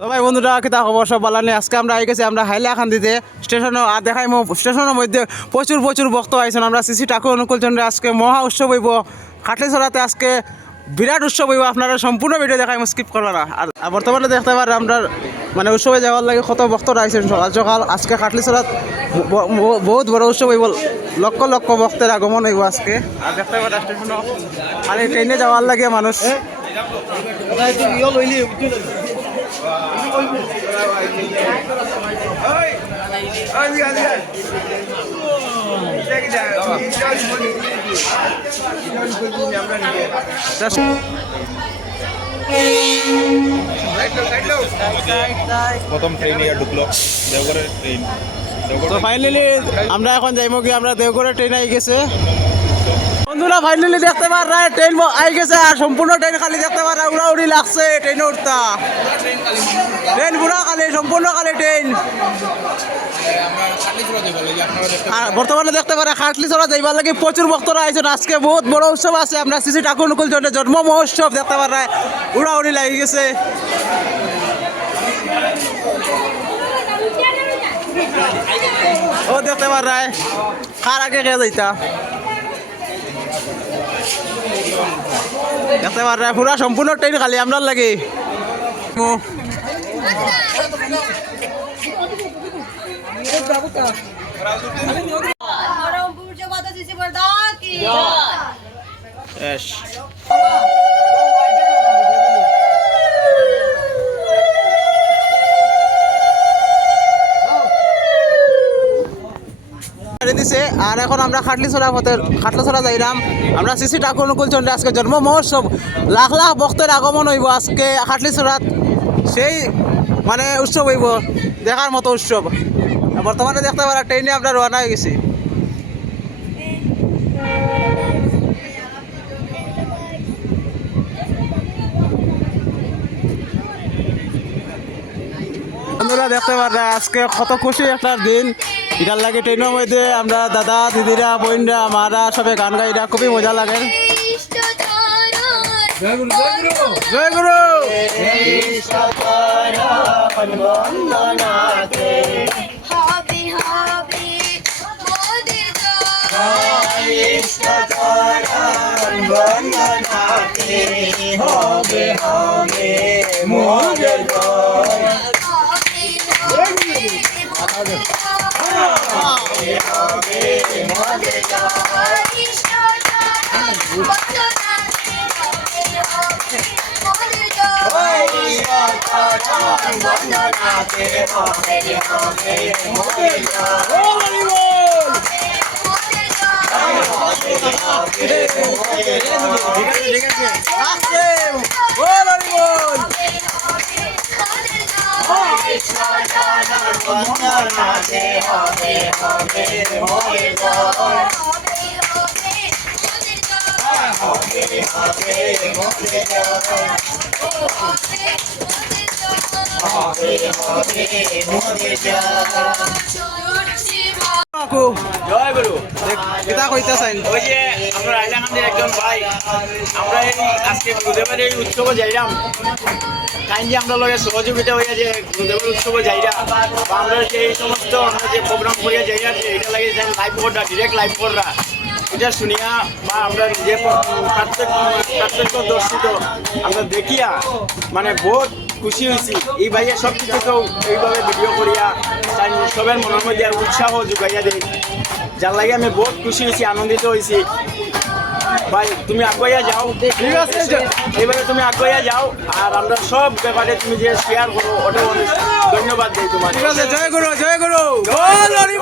ভাই বন্ধুরা, কিতা খবর? সব বালানি আজকে আমরা গেছি, আমরা হাইলা খান দিতে স্টেশনে আর দেখাই স্টেশনের মধ্যে প্রচুর প্রচুর ভক্ত আইছেন। আমরা সিসি ঠাকুর অনুকূল চন্দ্রে আজকে মহা উৎসব হইব। খাটলিছড়াতে আজকে বিরাট উৎসব হইব। আপনারা সম্পূর্ণ ভিডিও দেখাই স্কিপ করবা না। আর আর বর্তমানে দেখতে পারেন আমরা মানে উৎসবে যাওয়ার লাগে কত ভক্তরা আইছেন। সকাল সকাল আজকে খাটলিছড়াত বহুত বড় উৎসব হইব। লক্ষ লক্ষ ভক্তের আগমন হইব আজকে। আর দেখতে পারেন স্টেশন খালি ট্রেনে যাওয়ার লাগে মানুষ। প্রথম ট্রেনে ঢুকলো দেওঘরের ট্রেন ফাইনালি আমরা এখন যাইবো কি আমরা দেওঘরে ট্রেন গেছে। বন্ধুরা ফাইনালি দেখতে পার ট্রেন আই গেছে আর সম্পূর্ণ ট্রেন খালি দেখতে পার উড়া উড়ি লাগছে ট্রেনে উঠতা ট্রেন পুরা খালি, সম্পূর্ণ খালি ট্রেন বর্তমানে দেখতে পারে খাটলি চড়া যাইবার লাগে প্রচুর ভক্তরা আইছেন। আজকে বহুত বড় উৎসব আছে। আমরা শ্রী ঠাকুর অনুকূল চন্দ্রের জন্ম মহোৎসব দেখতে পারে উড়া উড়ি লাগি গেছে। ও দেখতে পার কার আগে কে যাইতা? একেবারে পুরা সম্পূর্ণ ট্রেন খালি আপনার লাগে। শেষ আচ্ছা। দিছে, আর এখন আমরা খাটলি ছড়া পথে খাটলা ছড়া যাইলাম আমরা শ্রী ঠাকুর অনুকূল চন্দ্র আজকে জন্ম মহোৎসব। লাখ লাখ ভক্তের আগমন হইব আজকে খাটলি ছড়াত সেই মানে উৎসব হইব, দেখার মতো উৎসব বর্তমানে দেখতে পারা ট্রেনে আমরা রওনা হয়ে গেছি। বন্ধুরা দেখতে পারা আজকে কত খুশি একটা দিন এটার লাগে ট্রেনের মধ্যে আমরা দাদা দিদিরা বোনরা মারা সবে গান গাইরা খুবই মজা লাগে জয় গুরু হবে হবে মোদের আসছে বল হরি বল জয় গুরু। কিতা কইতা ওই যে আমরা হাইলাকান্দির একজন ভাই আমরা এই আজকে গুরুদেবের এই উৎসবে যাইলাম যে আমরা লগে সহযোগিতা হইয়া যে গুরুদেবের উৎসবে যাইরা বা আমরা যে এই সমস্ত আমরা যে প্রোগ্রাম করিয়া যাইরা যে এটা লাগে যে লাইভ কররা ডিরেক্ট লাইভ কররা এটা শুনিয়া বা আমরা নিজে প্রত্যেক প্রত্যক্ষদর্শিত আমরা দেখিয়া মানে বহুত খুশি হয়েছি এই ভাইয়া সব কিছুকেও এইভাবে ভিডিও করিয়া তাই সবের মনের মধ্যে উৎসাহ যোগাইয়া দেয় যার লাগে আমি বহুত খুশি হয়েছি আনন্দিত হয়েছি ভাই তুমি আগুয়াইয়া যাও। ঠিক আছে এইভাবে তুমি আগুয়াইয়া যাও আর আমরা সব ব্যাপারে তুমি যে শেয়ার করো ওটা অনেক ধন্যবাদ দিই তোমার ঠিক আছে জয় গুরু জয় গুরু। হরি